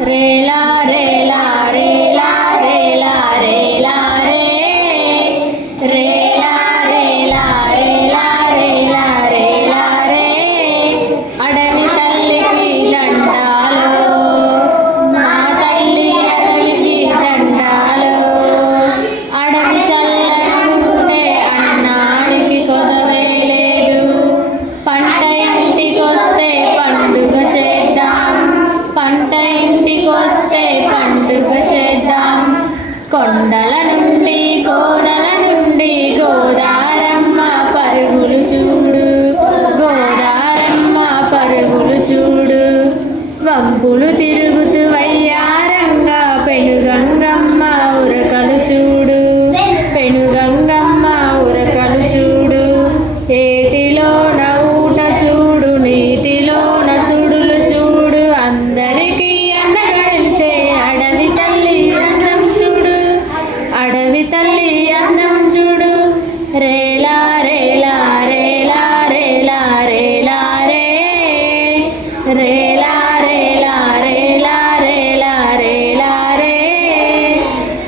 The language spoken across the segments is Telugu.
ರೇಲಾ ರೇ కొండల నుండి కోడల నుండి గోదారమ్మ పరుగులు చూడు. గోదారమ్మ పరుగులు చూడు. వంపులు తిరుగు రేలా రేలా రేలా రేలా రేలా రే.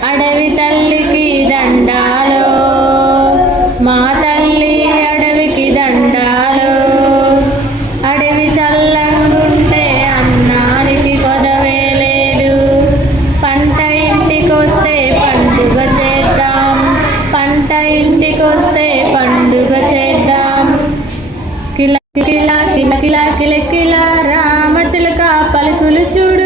అడవి తల్లికి దండాలో మా తల్లి అడవికి దండాలో ഒലച്ചുടു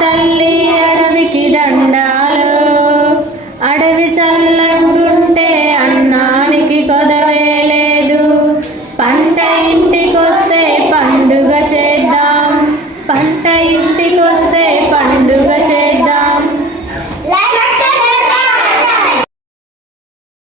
తల్లి అడవికి దండ